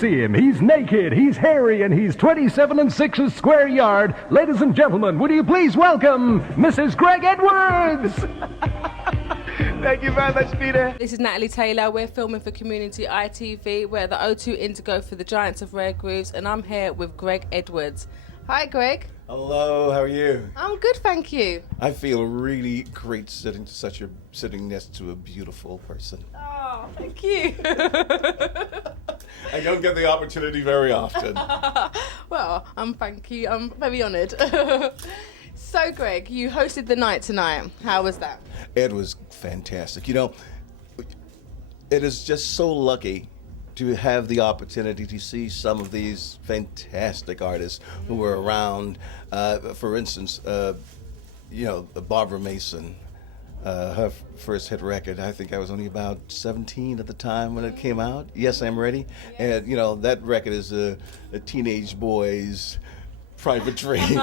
See him. He's naked, he's hairy, and he's 27 6 square yard. Ladies and gentlemen, would you please welcome Mrs. Gregg Edwards? Thank you very much, Peter. This is Natalie Taylor. We're filming for Community ITV. We're at the O2 Indigo for the Giants of Rare Grooves, and I'm here with Gregg Edwards. Hi, Greg. Hello, how are you? I'm good, thank you. I feel really great sitting next to a beautiful person. Oh, thank you. I don't get the opportunity very often. Well, thank you. I'm very honoured. So, Greg, you hosted the night tonight. How was that? It was fantastic. You know, it is just so lucky to have the opportunity to see some of these fantastic artists who were around. For instance, Barbara Mason, her first hit record, I think I was only about 17 at the time when it came out. Yes, I'm Ready. Yes. And, that record is a teenage boy's private dream.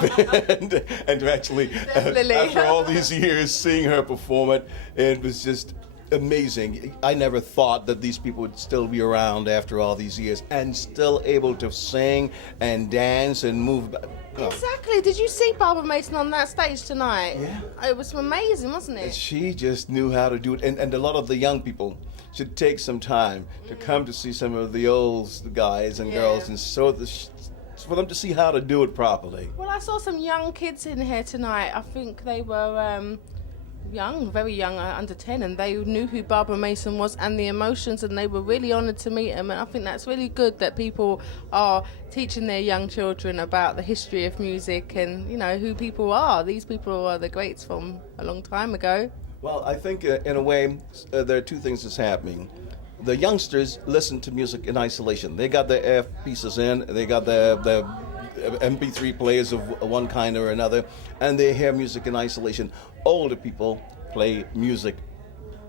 and to actually, after all these years, seeing her perform it was just amazing. I never thought that these people would still be around after all these years and still able to sing and dance and move. Exactly. Did you see Barbara Mason on that stage tonight? Yeah. It was amazing, wasn't it? She just knew how to do it. And a lot of the young people should take some time to come to see some of the old guys and girls and for them to see how to do it properly. Well, I saw some young kids in here tonight. I think they were young, very young, under 10, and they knew who Barbara Mason was and the emotions, and they were really honoured to meet him. And I think that's really good that people are teaching their young children about the history of music and, who people are. These people are the greats from a long time ago. Well, I think in a way there are two things that's happening. The youngsters listen to music in isolation. They got their earpieces in, they got their MP3 players of one kind or another, and they hear music in isolation. Older people play music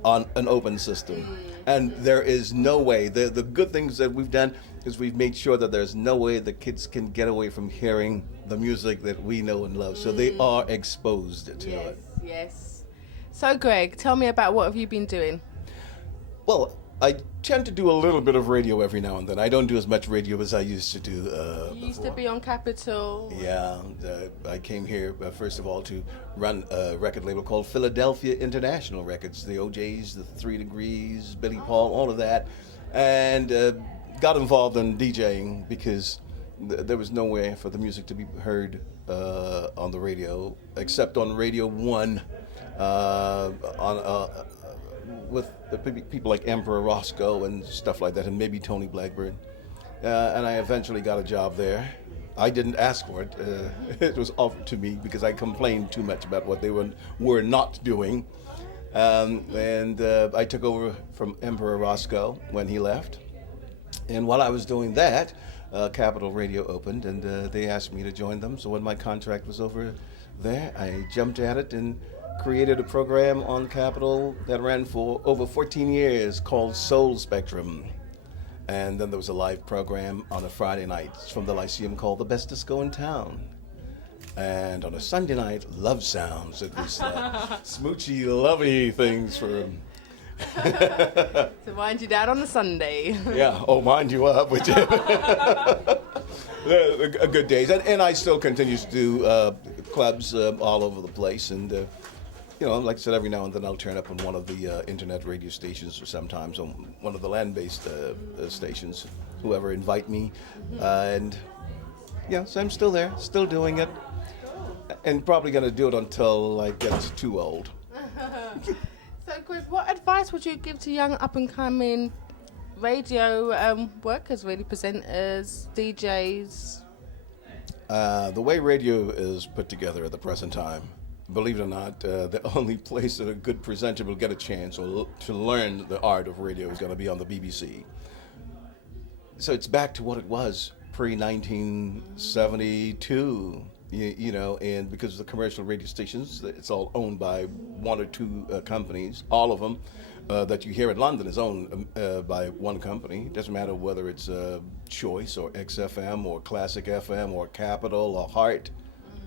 on an open system. And there is no way, the good things that we've done is we've made sure that there's no way the kids can get away from hearing the music that we know and love. So they are exposed to it. Yes. So, Greg, tell me about what have you been doing? Well, I tend to do a little bit of radio every now and then. I don't do as much radio as I used to do You used to be on Capitol. Yeah, I came here, first of all, to run a record label called Philadelphia International Records, the OJs, the 3 Degrees, Billy Paul, all of that, and got involved in DJing because there was no way for the music to be heard on the radio, except on Radio 1, with people like Emperor Roscoe and stuff like that, and maybe Tony Blackburn. And I eventually got a job there. I didn't ask for it. It was offered to me because I complained too much about what they were not doing. And I took over from Emperor Roscoe when he left. And while I was doing that, Capitol Radio opened, and they asked me to join them. So when my contract was over there, I jumped at it and created a program on Capitol that ran for over 14 years called Soul Spectrum. And then there was a live program on a Friday night from the Lyceum called The Best Disco in Town. And on a Sunday night, Love Sounds. It was smoochy, lovey things for To wind you down on a Sunday. Yeah, mind you up. Which good days. And I still continue to do clubs all over the place. And like I said, every now and then I'll turn up on one of the internet radio stations, or sometimes on one of the land-based stations, whoever invite me. So I'm still there, still doing it, and probably going to do it until I get too old. So, Greg, what advice would you give to young up-and-coming radio workers, really, presenters, DJs? The way radio is put together at the present time, believe it or not, the only place that a good presenter will get a chance to learn the art of radio is going to be on the BBC. So it's back to what it was pre-1972, and because the commercial radio stations, it's all owned by one or two companies. All of them that you hear in London is owned by one company. It doesn't matter whether it's Choice or XFM or Classic FM or Capital or Heart.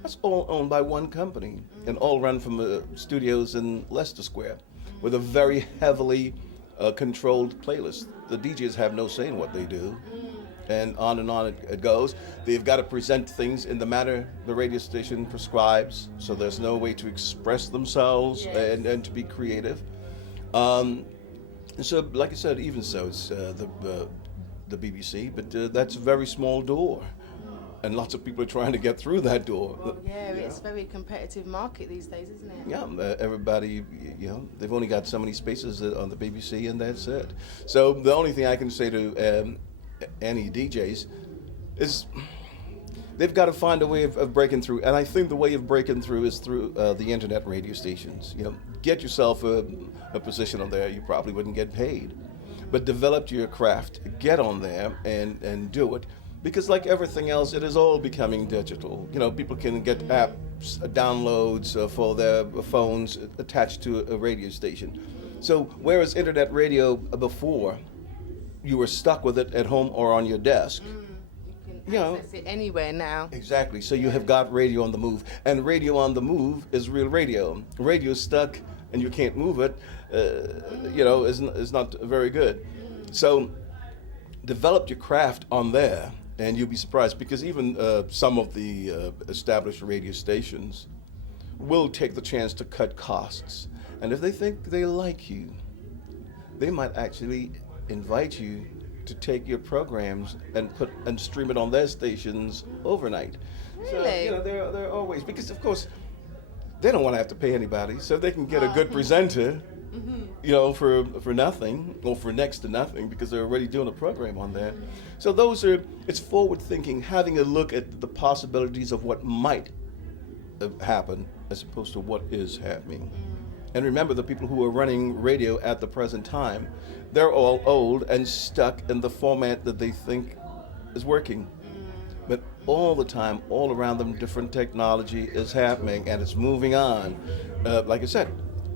That's all owned by one company and all run from studios in Leicester Square with a very heavily controlled playlist. The DJs have no say in what they do. and on it goes. They've got to present things in the manner the radio station prescribes, so there's no way to express themselves and to be creative. And so, like I said, even so, it's the BBC, but that's a very small door. And lots of people are trying to get through that door. Well, it's a very competitive market these days, isn't it? Yeah, everybody, they've only got so many spaces on the BBC, and that's it. So the only thing I can say to any DJs is they've got to find a way of breaking through. And I think the way of breaking through is through the internet radio stations. Get yourself a position on there. You probably wouldn't get paid. But develop your craft. Get on there and do it. Because like everything else, it is all becoming digital. People can get apps, downloads for their phones attached to a radio station. So whereas internet radio before, you were stuck with it at home or on your desk. You can access it anywhere now. Exactly. So you have got radio on the move. And radio on the move is real radio. Radio stuck and you can't move it, is not very good. So develop your craft on there. And you'll be surprised because even some of the established radio stations will take the chance to cut costs. And if they think they like you, they might actually invite you to take your programs and stream it on their stations overnight. Really? So, there are always, because of course, they don't want to have to pay anybody. So if they can get a good presenter, for nothing or for next to nothing because they're already doing a program on there. So it's forward thinking, having a look at the possibilities of what might happen as opposed to what is happening. And remember, the people who are running radio at the present time, they're all old and stuck in the format that they think is working. But all the time, all around them, different technology is happening and it's moving on. Like I said,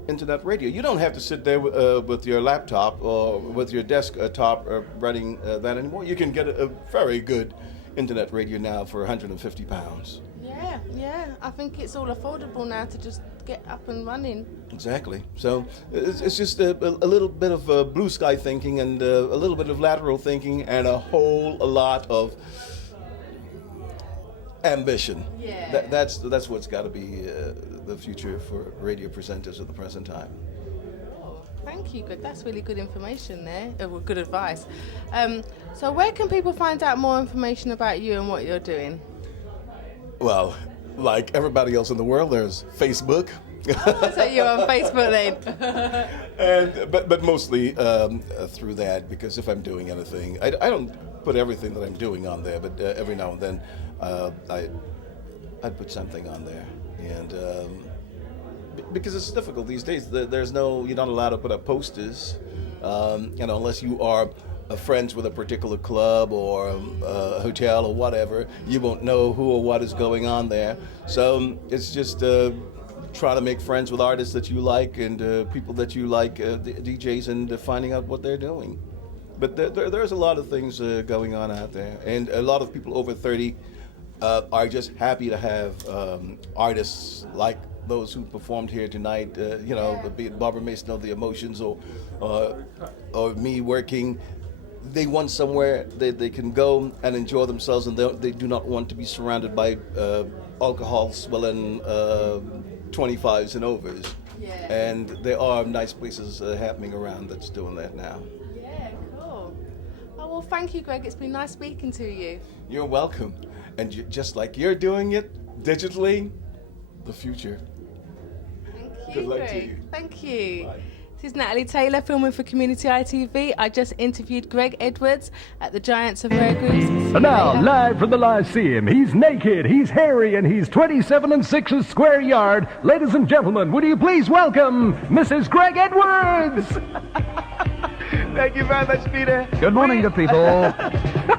internet radio. You don't have to sit there with your laptop or with your desktop running that anymore. You can get a very good internet radio now for £150. Yeah. I think it's all affordable now to just get up and running. Exactly. So it's just a little bit of blue sky thinking and a little bit of lateral thinking and a whole lot of ambition. Yeah. That's what's got to be the future for radio presenters at the present time. Thank you, Greg. That's really good information there. Good advice. So where can people find out more information about you and what you're doing? Well, like everybody else in the world, there's Facebook. So you're on Facebook then? But mostly through that, because if I'm doing anything, I don't put everything that I'm doing on there, but every now and then I'd put something on there. And because it's difficult these days, you're not allowed to put up posters, unless you are friends with a particular club or a hotel or whatever, you won't know who or what is going on there. So it's just trying to make friends with artists that you like and people that you like, DJs, and finding out what they're doing. But there's a lot of things going on out there, and a lot of people over 30 are just happy to have artists like those who performed here tonight, be it Barbara Mason of the Emotions or me working. They want somewhere they can go and enjoy themselves, and they do not want to be surrounded by alcohol swilling 25s and overs. Yeah. And there are nice places happening around that's doing that now. Yeah, cool. Oh, well, thank you, Greg. It's been nice speaking to you. You're welcome. And just like you're doing it digitally, the future. Thank you, Good luck Greg. to you. Thank you. Bye. This is Natalie Taylor, filming for Community ITV. I just interviewed Gregg Edwards at the Giants of Rare Grooves. And now, live from the Lyceum, he's naked, he's hairy, and he's 27 6 square yard. Ladies and gentlemen, would you please welcome Mrs. Gregg Edwards? Thank you very much, Peter. Good morning, good people.